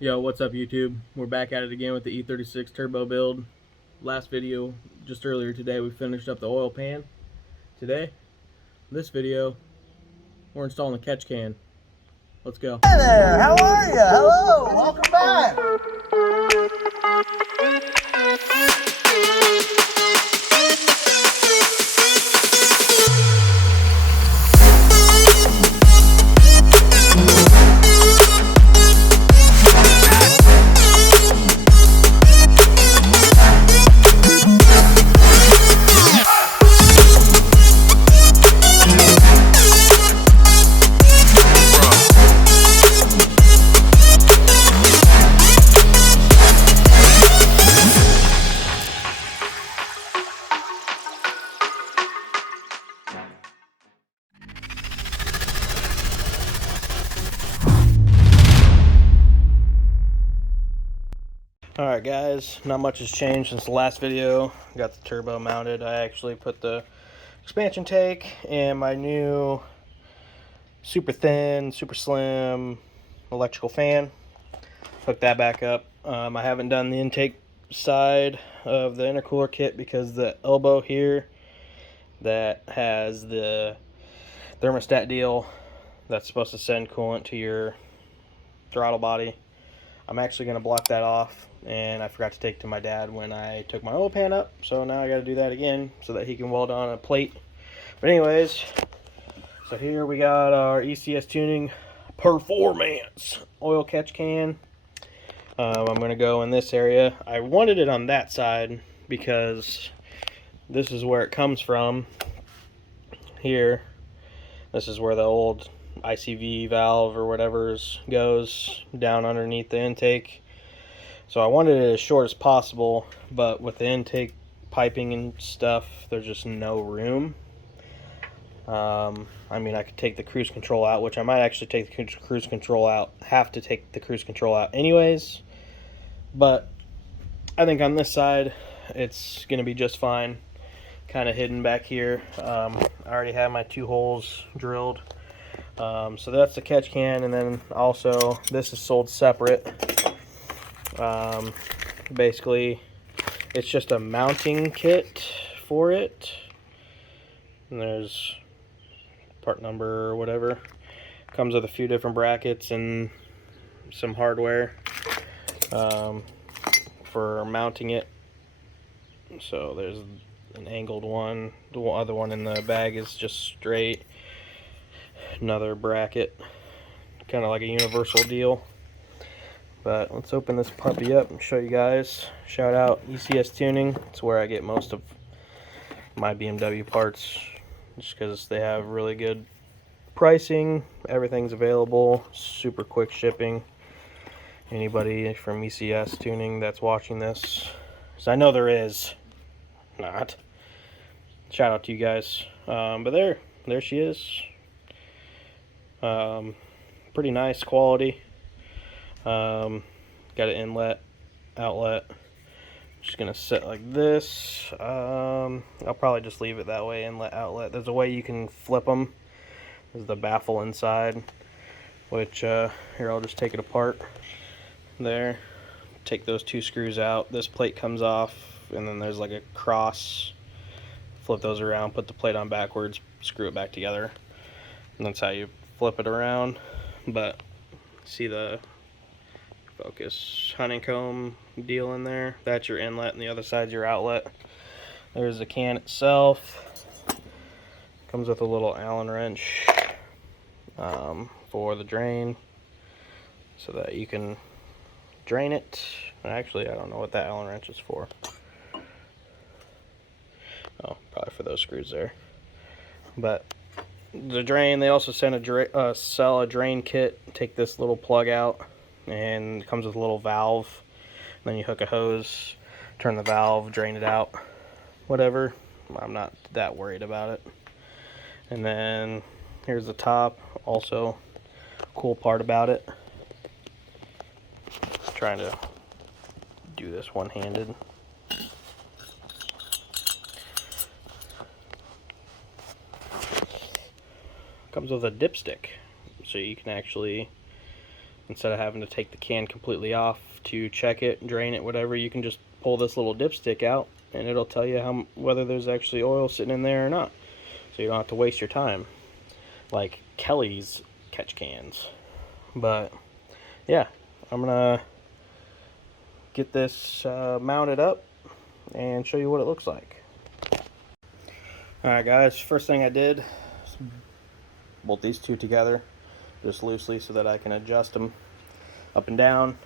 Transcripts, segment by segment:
Yo, what's up YouTube? We're back at it again with the E36 turbo build. Last video, just earlier today, we finished up the oil pan. Today, this video, we're installing a catch can. Let's go. Hey there, how are you? Hello, welcome back. Alright guys, not much has changed since the last video. Got the turbo mounted. I actually put the expansion tank and my new super thin, super slim electrical fan. Hooked that back up. I haven't done the intake side of the intercooler kit because the elbow here that has the thermostat deal that's supposed to send coolant to your throttle body, I'm actually going to block that off, and I forgot to take it to my dad when I took my oil pan up, so now I got to do that again so that he can weld on a plate. But anyways, so here we got our ECS Tuning Performance oil catch can. I'm going to go in this area. I wanted it on that side because this is where it comes from. Here, this is where the old ICV valve or whatever goes down underneath the intake. So I wanted it as short as possible, but with the intake piping and stuff, there's just no room. I mean, I could take the cruise control out, which I might actually take the cruise control out, have to take the cruise control out anyways, but I think on this side it's gonna be just fine. Kind of hidden back here. I already have my 2 holes drilled. So that's the catch can, and then also this is sold separate. Basically, it's just a mounting kit for it. And there's part number or whatever. Comes with a few different brackets and some hardware for mounting it. So there's an angled one. The other one in the bag is just straight. Another bracket, kind of like a universal deal. But let's open this puppy up and show you guys. Shout out ECS Tuning. It's where I get most of my BMW parts, just because they have really good pricing. Everything's available, super quick shipping. Anybody from ECS Tuning that's watching this, because I know there is not. Shout out to you guys. But there she is. Pretty nice quality. Got an inlet, outlet. Just gonna set like this. I'll probably just leave it that way, inlet, outlet. There's a way you can flip them. There's the baffle inside, which here, I'll just take it apart. There, take those 2 screws out. This plate comes off, and then there's like a cross. Flip those around, put the plate on backwards, screw it back together, and that's how you flip it around. But see the focus honeycomb deal in there? That's your inlet, and the other side's your outlet. There's the can itself. Comes with a little Allen wrench for the drain, so that you can drain it. Actually, I don't know what that Allen wrench is for. Oh, probably for those screws there. But the drain, they also sell a drain kit. Take this little plug out, and it comes with a little valve. And then you hook a hose, turn the valve, drain it out, whatever. I'm not that worried about it. And then here's the top. Also, cool part about it. Trying to do this one-handed. Comes with a dipstick, so you can actually instead of having to take the can completely off to check it, drain it, whatever, you can just pull this little dipstick out and it'll tell you whether there's actually oil sitting in there or not. So you don't have to waste your time like Kelly's catch cans. But yeah, I'm gonna get this mounted up and show you what it looks like. Alright guys, first thing I did is bolt these two together just loosely so that I can adjust them up and down.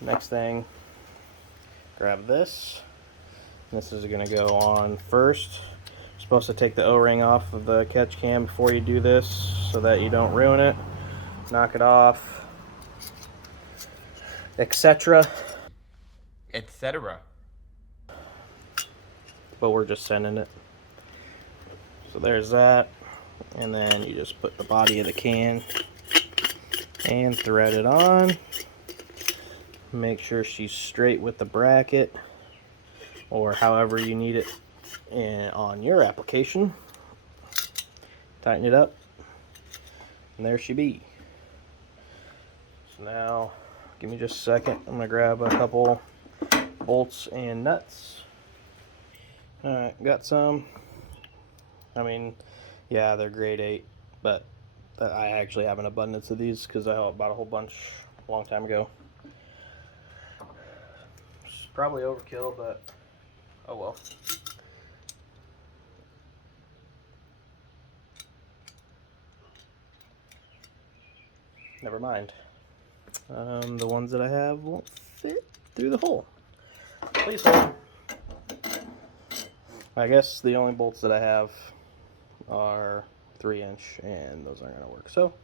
Next thing, grab this. This is going to go on first. You're supposed to take the O-ring off of the catch can before you do this so that you don't ruin it. Knock it off, etc. Etc. But we're just sending it. So there's that. And then you just put the body of the can and thread it on. Make sure she's straight with the bracket or however you need it on your application. Tighten it up and there she be. So now give me just a second, I'm gonna grab a couple bolts and nuts. Alright, got some. I mean, yeah, they're grade 8, but I actually have an abundance of these because I bought a whole bunch a long time ago. It's probably overkill, but oh well. Never mind. The ones that I have won't fit through the hole. Please hold. I guess the only bolts that I have are 3-inch, and those aren't going to work. So,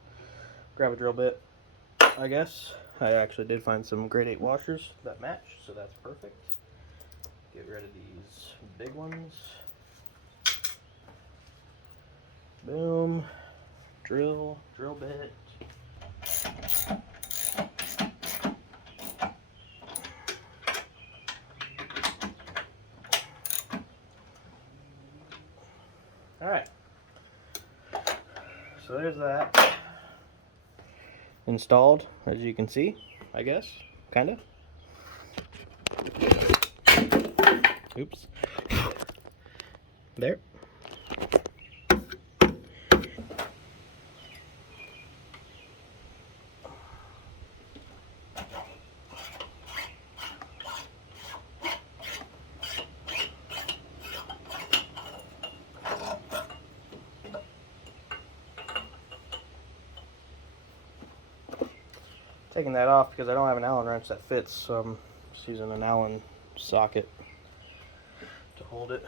grab a drill bit, I guess. I actually did find some grade 8 washers that match, so that's perfect. Get rid of these big ones. Boom. Drill bit. Alright. So there's that. Installed, as you can see, I guess. Kinda. Oops. There. Taking that off because I don't have an Allen wrench that fits, so I'm just using an Allen socket to hold it.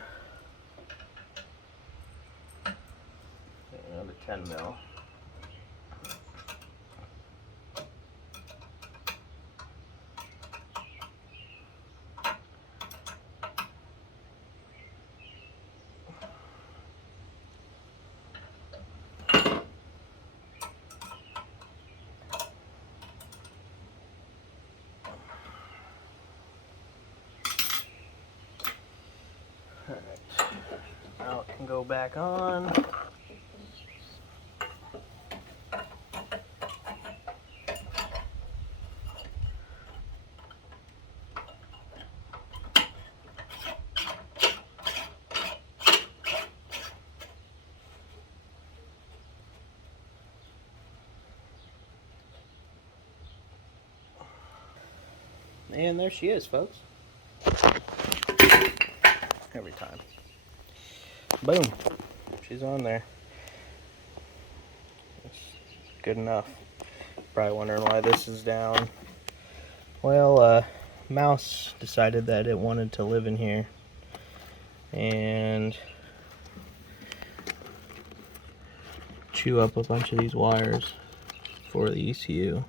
Another 10 mil. Alright, now it can go back on. And there she is, folks. Every time. Boom. She's on there. That's good enough. Probably wondering why this is down. Well, mouse decided that it wanted to live in here. And chew up a bunch of these wires for the ECU.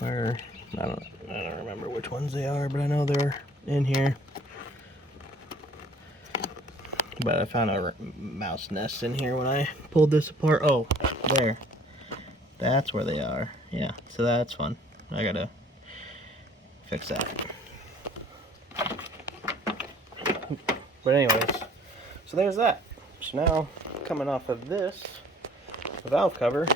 Or I don't remember which ones they are, but I know they're in here. But I found a mouse nest in here when I pulled this apart. Oh, there. That's where they are. Yeah, so that's fun. I gotta fix that. But anyways, so there's that. So now coming off of this valve cover.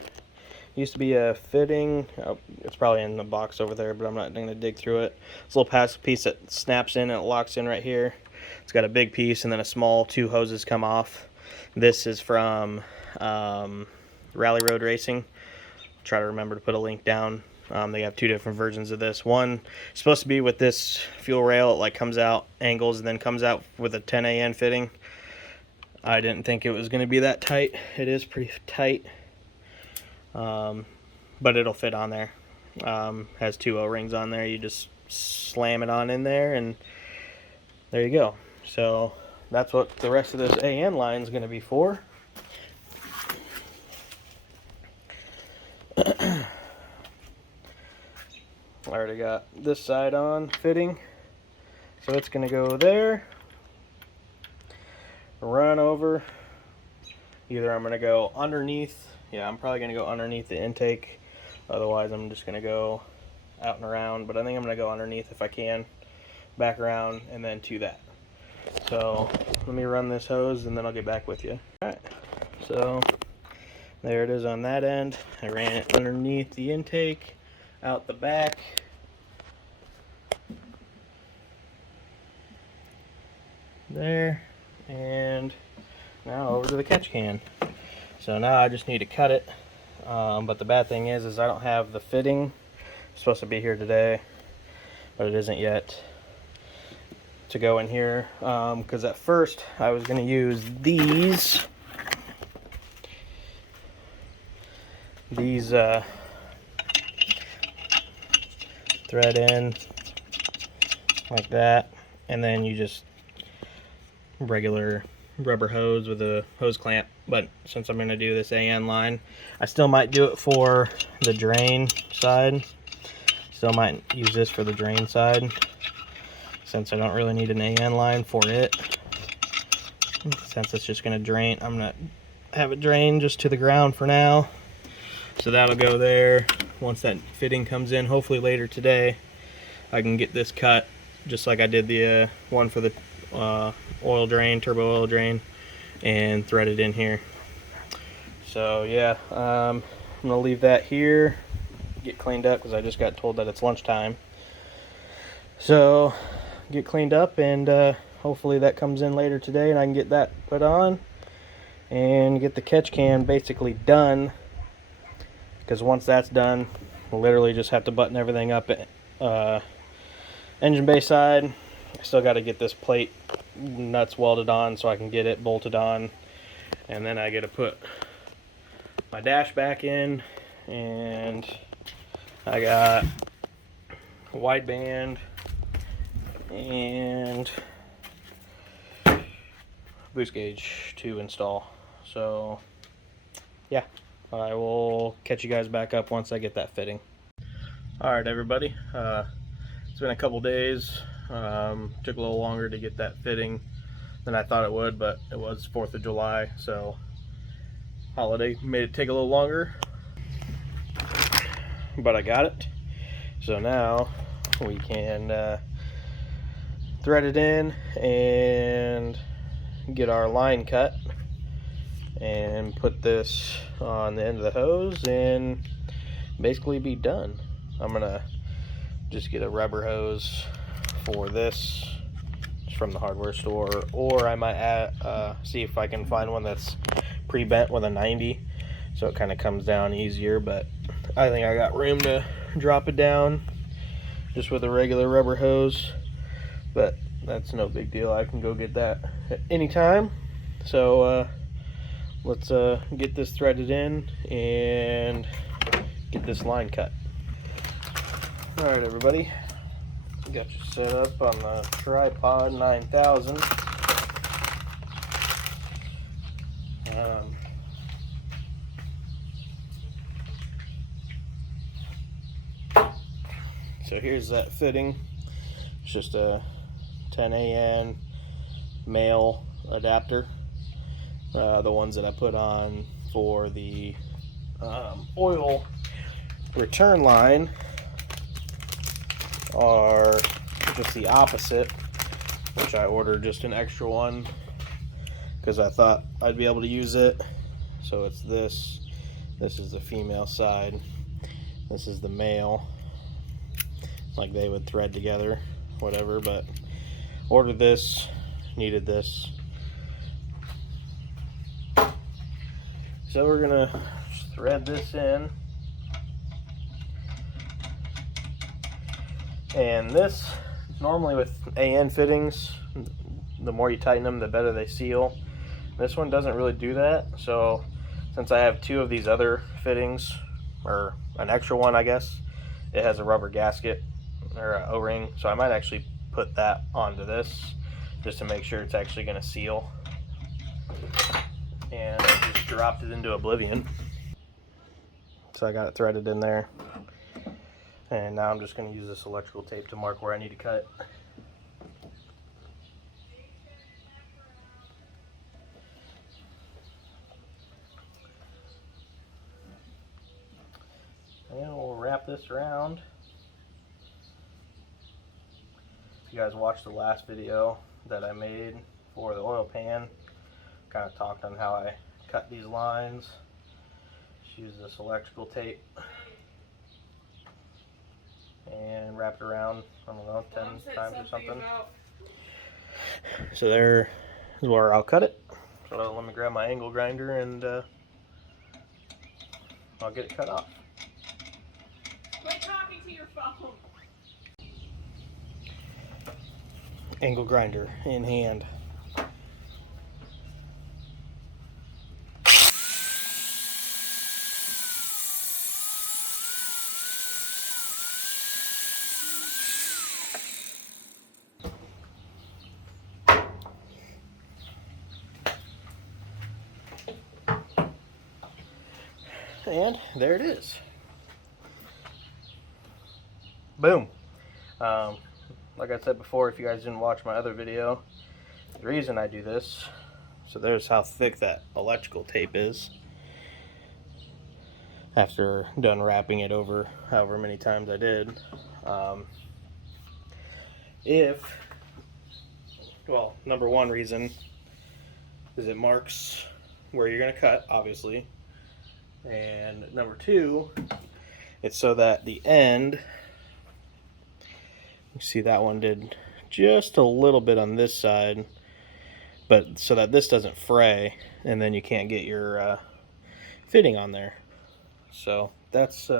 Used to be a fitting. Oh, it's probably in the box over there, but I'm not going to dig through it. It's a little plastic piece that snaps in and it locks in right here. It's got a big piece and then a small 2 hoses come off. This is from Rally Road Racing. Try to remember to put a link down. They have 2 different versions of this. One is supposed to be with this fuel rail. It like comes out angles and then comes out with a 10AN fitting. I didn't think it was going to be that tight. It is pretty tight. But it'll fit on there. Has 2 O-rings on there. You just slam it on in there and there you go. So that's what the rest of this AN line is going to be for. I already got this side on fitting, so it's going to go there, run over. Either I'm going to go underneath. Yeah, I'm probably going to go underneath the intake. Otherwise, I'm just going to go out and around. But I think I'm going to go underneath if I can. Back around and then to that. So let me run this hose and then I'll get back with you. Alright, so there it is on that end. I ran it underneath the intake, out the back. There. And now over to the catch can. So now I just need to cut it, but the bad thing is I don't have the fitting. It's supposed to be here today, but it isn't yet, to go in here, because at first I was going to use these thread in like that, and then you just regular rubber hose with a hose clamp. But since I'm going to do this AN line, I still might do it for the drain side. Still might use this for the drain side, since I don't really need an AN line for it. Since it's just going to drain, I'm going to have it drain just to the ground for now. So that'll go there. Once that fitting comes in, hopefully later today, I can get this cut just like I did the one for the oil drain, turbo oil drain, and thread it in here. So yeah, I'm gonna leave that here, get cleaned up, because I just got told that it's lunchtime. So get cleaned up, and hopefully that comes in later today and I can get that put on and get the catch can basically done, because once that's done, we'll literally just have to button everything up at engine bay side. I still got to get this plate nuts welded on so I can get it bolted on, and then I get to put my dash back in, and I got a wideband and boost gauge to install. So yeah, I will catch you guys back up once I get that fitting. Alright everybody, it's been a couple days. Took a little longer to get that fitting than I thought it would, but it was 4th of July, so holiday made it take a little longer, but I got it. So now we can thread it in and get our line cut and put this on the end of the hose and basically be done. I'm gonna just get a rubber hose for this from the hardware store, or I might add, see if I can find one that's pre-bent with a 90, so it kind of comes down easier. But I think I got room to drop it down just with a regular rubber hose, but that's no big deal. I can go get that at any time. So let's get this threaded in and get this line cut. Alright everybody, got you set up on the tripod 9000. So here's that fitting. It's just a 10AN male adapter. The ones that I put on for the oil return line are just the opposite, which I ordered just an extra one. because I thought I'd be able to use it. So it's this. This is the female side. This is the male. Like they would thread together, whatever. But ordered this, needed this. So we're gonna thread this in. And this, normally with AN fittings, the more you tighten them, the better they seal. This one doesn't really do that. So since I have two of these other fittings, or an extra one I guess, it has a rubber gasket or an O-ring. So I might actually put that onto this just to make sure it's actually going to seal. And I just dropped it into oblivion. So I got it threaded in there. And now I'm just going to use this electrical tape to mark where I need to cut. And we'll wrap this around. If you guys watched the last video that I made for the oil pan, kind of talked on how I cut these lines. Just use this electrical tape and wrap it around, I don't know, 10 times or something. So there is where I'll cut it. So let me grab my angle grinder and I'll get it cut off. Quit talking to your phone. Angle grinder in hand. And there it is. Boom. Like I said before, if you guys didn't watch my other video, the reason I do this, so there's how thick that electrical tape is after done wrapping it over however many times I did. Well, number one reason is it marks where you're going to cut, obviously. And number two, it's so that the end, you see that one did just a little bit on this side, but so that this doesn't fray and then you can't get your fitting on there. So that's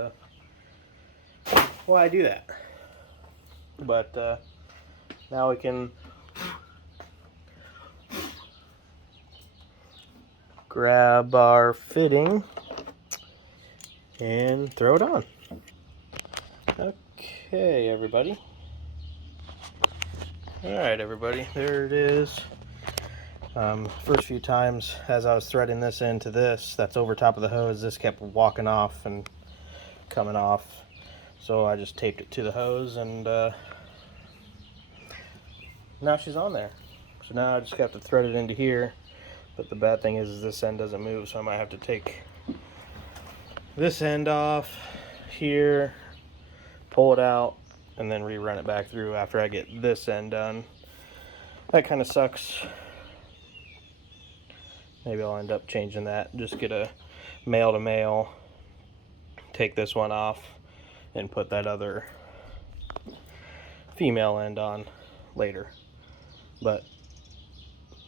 why I do that. But now we can grab our fitting and throw it on. Okay, everybody. Alright, everybody, there it is. First few times as I was threading this into this, that's over top of the hose, this kept walking off and coming off. So I just taped it to the hose and now she's on there. So now I just have to thread it into here. But the bad thing is this end doesn't move, so I might have to take this end off here, pull it out, and then rerun it back through after I get this end done. That kind of sucks. Maybe I'll end up changing that. Just get a male to male, take this one off, and put that other female end on later. But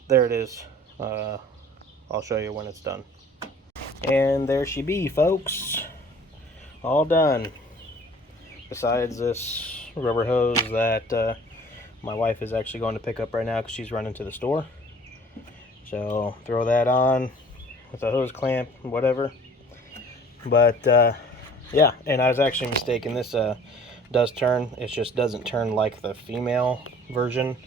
there it is. I'll show you when it's done. And there she be, folks. All done. Besides this rubber hose that my wife is actually going to pick up right now because she's running to the store. So throw that on with a hose clamp, whatever. But yeah, and I was actually mistaken. This does turn. It just doesn't turn like the female version.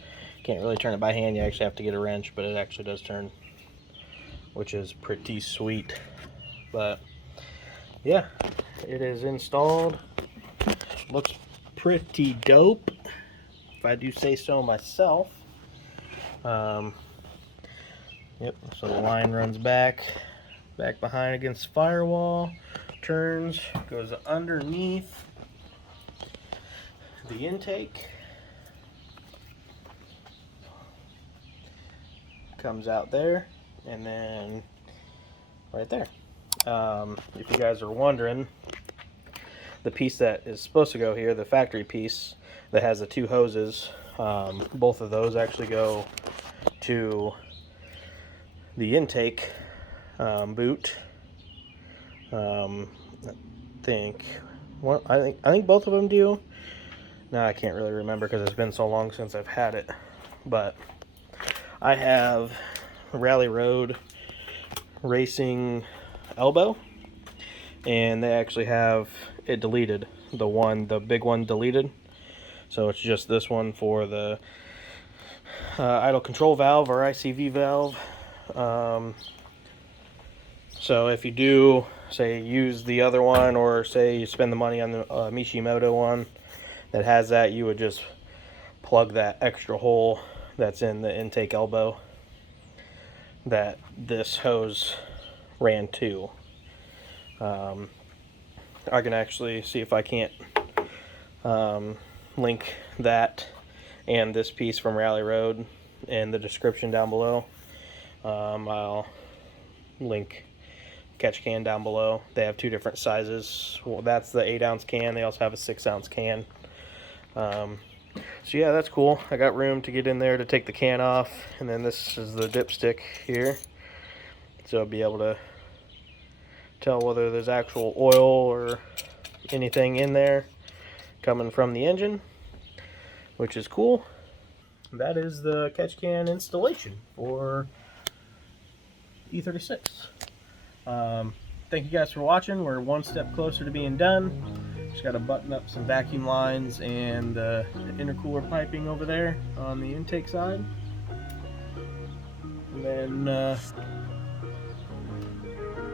Can't really turn it by hand. You actually have to get a wrench, but it actually does turn, which is pretty sweet. But yeah, it is installed. Looks pretty dope, if I do say so myself. Yep, so the line runs back behind against the firewall, turns, goes underneath the intake, comes out there, and then right there. If you guys are wondering, the piece that is supposed to go here, the factory piece that has the two hoses, both of those actually go to the intake boot. I think both of them do. No, I can't really remember because it's been so long since I've had it. But I have Rally Road Racing elbow, and they actually have it deleted. The big one deleted. So it's just this one for the idle control valve or ICV valve. So if you do, say, use the other one, or say you spend the money on the Mishimoto one that has that, you would just plug that extra hole that's in the intake elbow that this hose ran to. I can actually see if I can't link that and this piece from Rally Road in the description down below. I'll link catch can down below. They have two different sizes. Well, that's the 8-ounce can. They also have a 6-ounce can. So yeah, that's cool. I got room to get in there to take the can off, and then this is the dipstick here, so I'll be able to tell whether there's actual oil or anything in there coming from the engine, which is cool. That is the catch can installation for E36. Thank you guys for watching. We're one step closer to being done. Just got to button up some vacuum lines and the intercooler piping over there on the intake side. And then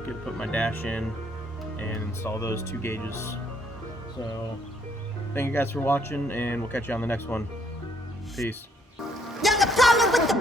get to put my dash in and install those 2 gauges. So thank you guys for watching, and we'll catch you on the next one. Peace. You got a problem with the